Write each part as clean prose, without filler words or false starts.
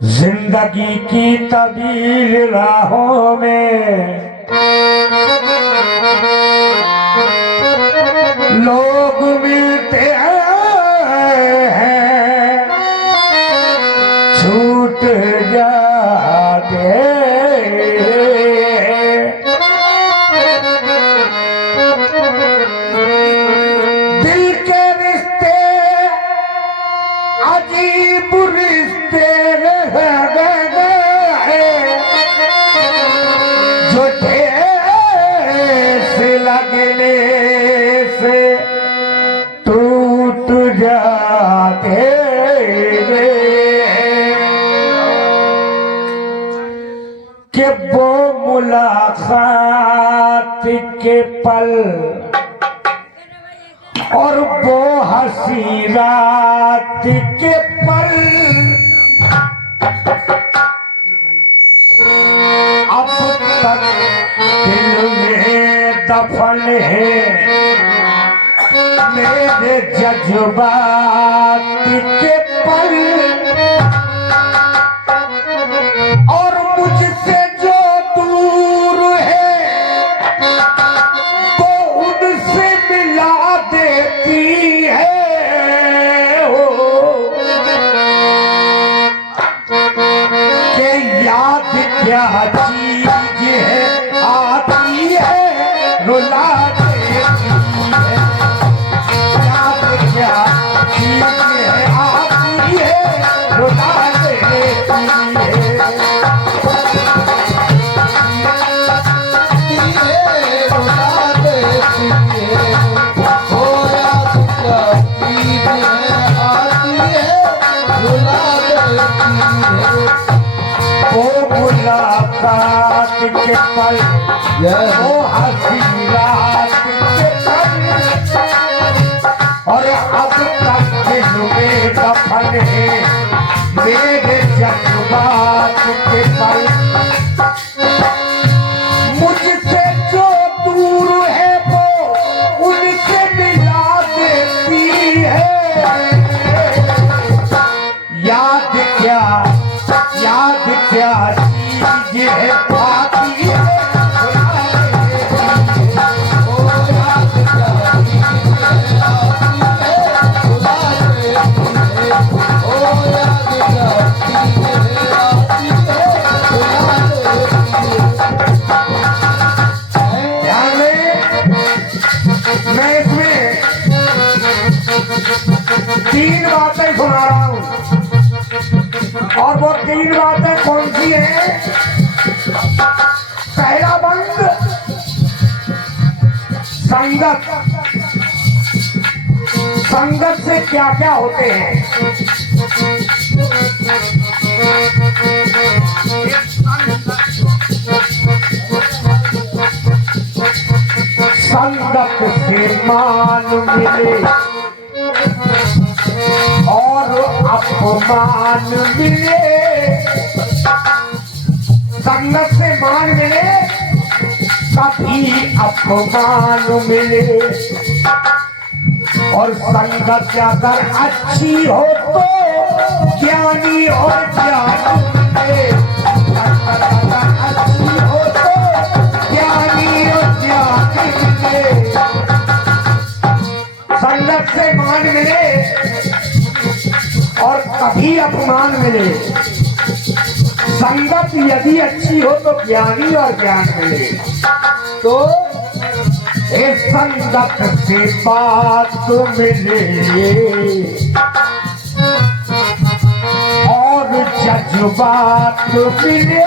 जिंदगी की तवील राहों में लोग मिलते हैं, छूट जाते हैं। दिल के रिश्ते अजीब रिश्ते रह गए, जो ठेस लगने से टूट जाते हैं। कि वो मुलाकात के पल और वो हंसी रात के पल अब तक दिल में दफन है। मेरे जज्बात के पल और मुझसे जो दूर है वो उनसे मिला देती है। हो के याद क्या चीज है आती है रुला देती है। याद क्या चीज है आती है रुला देती है। मुलाकात के पल वो हंसी रात के पल और अब तक दिल में दफन है। मेरे जज्बात के पल मुझसे जो दूर है वो उनसे मिला देती है। याद क्या चीज है आती है मैं इसमें 3 बातें सुना रहा हूं और वो 3 बातें कौन सी है? पहला बंद संगत। संगत से क्या क्या होते हैं? संगत से मान मिले और अपमान मिले। संगत से मान मिले कभी अपमान मिले। और संगत अगर अच्छी हो तो ज्ञानी और ज्ञान मिले। संगत अगर अच्छी हो तो ज्ञानी और ज्ञान मिले। संगत से मान मिले और कभी अपमान मिले। संगत यदि अच्छी हो तो ज्ञानी और ज्ञान मिले। तो इस संगत से बात मिले और जज्बात मिले।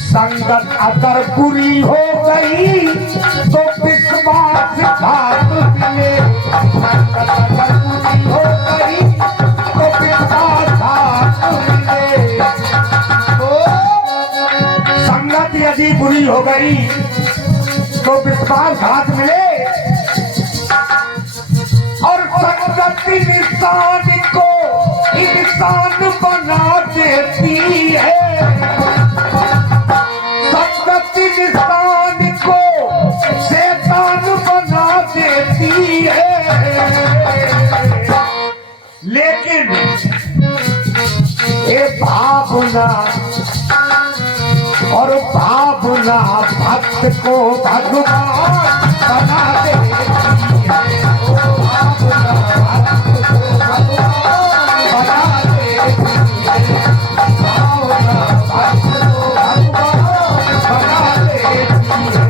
संगत अगर बुरी हो गई तो विश्वासघात मिले। संगत अगर बुरी हो गई तो विश्वासघात मिले। तो संगत यदि बुरी हो गई तो विश्वासघात मिले। और संगत इंसान को इंसान बना देती है। संगत इंसान को शैतान बना देती है। लेकिन भावना और भावना भक्त को भगवान बना देती है। भावना भक्त को भगवान बना देती है। भावना भक्त को भगवान बना देती है।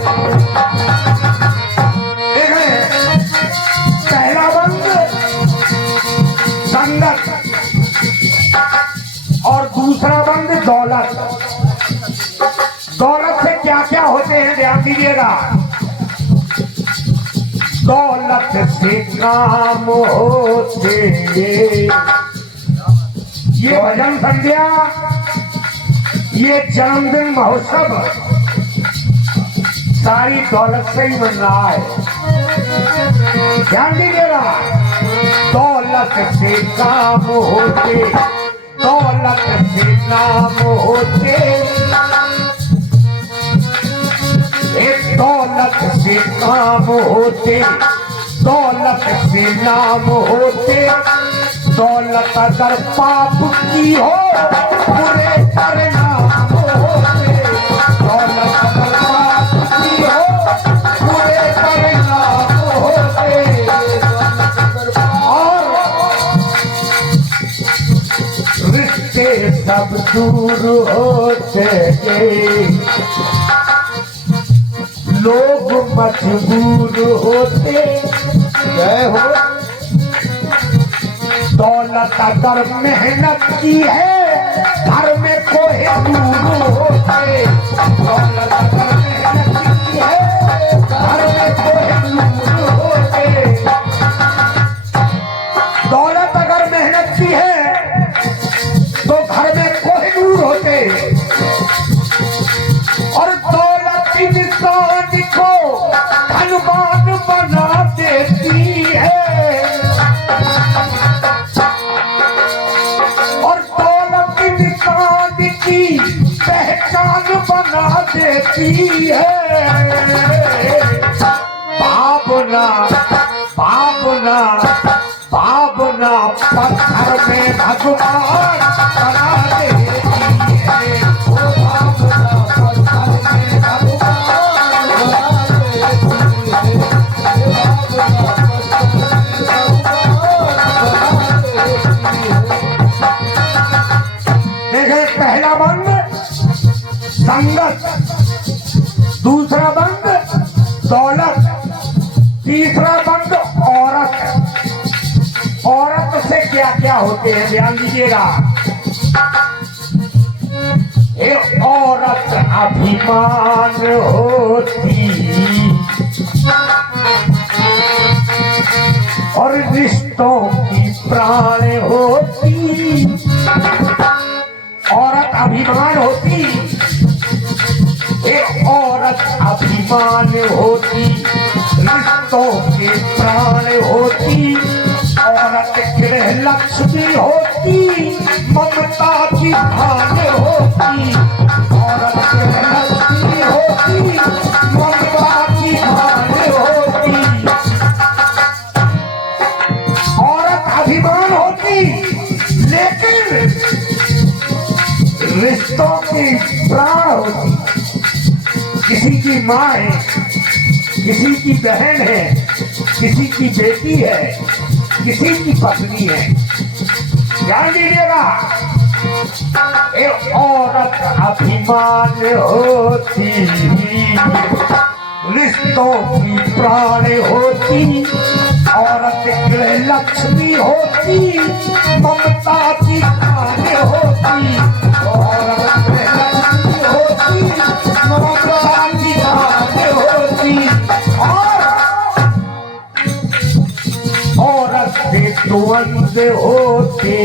पहला बंद संगत और दूसरा बंद दौलत। दौलत से क्या क्या होते हैं ध्यान दीजिएगा। दौलत से काम होते, ये भजन संध्या, ये जन्मदिन महोत्सव सारी दौलत से ही बन रहा है। ध्यान दीजिएगा। दौलत से काम होते, दौलत से नाम होते, एक दौलत से काम होते, दौलत से नाम होते। दौलत अगर पाप की हो बुरे परिणाम होते। दौलत अगर पाप की हो बुरे परिणाम होते। और रिश्ते सब दूर होते, लोग मजबूर होते। जय हो। दौलत अगर मेहनत की है घर में कोई दूर होते। दौलत अगर मेहनत की है घर में कोई दूर होते। दौलत अगर मेहनत की है तो घर में कोई दूर होते। और दौलत की निशान को धनवान बना देती है। और दौलत की निशान की पहचान बना देती है। भावना भावना भावना पत्थर में भगवान बना देती है। वो भावना पत्थर में भगवान बना देती है। भावना पत्थर में भगवान बना देती है। देखे पहला बंद संगत, दूसरा बंद दौलत, तीसरा बंद औरत। औरत से क्या क्या होते हैं ध्यान दीजिएगा। एक औरत अभिमान होती और रिश्तों की प्राण होती। औरत अभिमान होती, एक औरत अभिमान होती, रिश्तों के प्राण होती। औरत गृह लक्ष्मी होती, ममता की भान होती। औरत गृह लक्ष्मी होती, ममता की भान होती। औरत अभिमान होती लेकिन रिश्तों की प्राण होती। किसी की माँ है, किसी की बहन है, किसी की बेटी है, किसी की पत्नी है। ध्यान दीजिएगा। एक औरत अभिमान होती, रिश्तों की प्राण होती। औरत गृह लक्ष्मी होती, ममता की प्राण होती। औरत गृह लक्ष्मी होती, ममता की प्राण होती। औरत से द्वंद होते,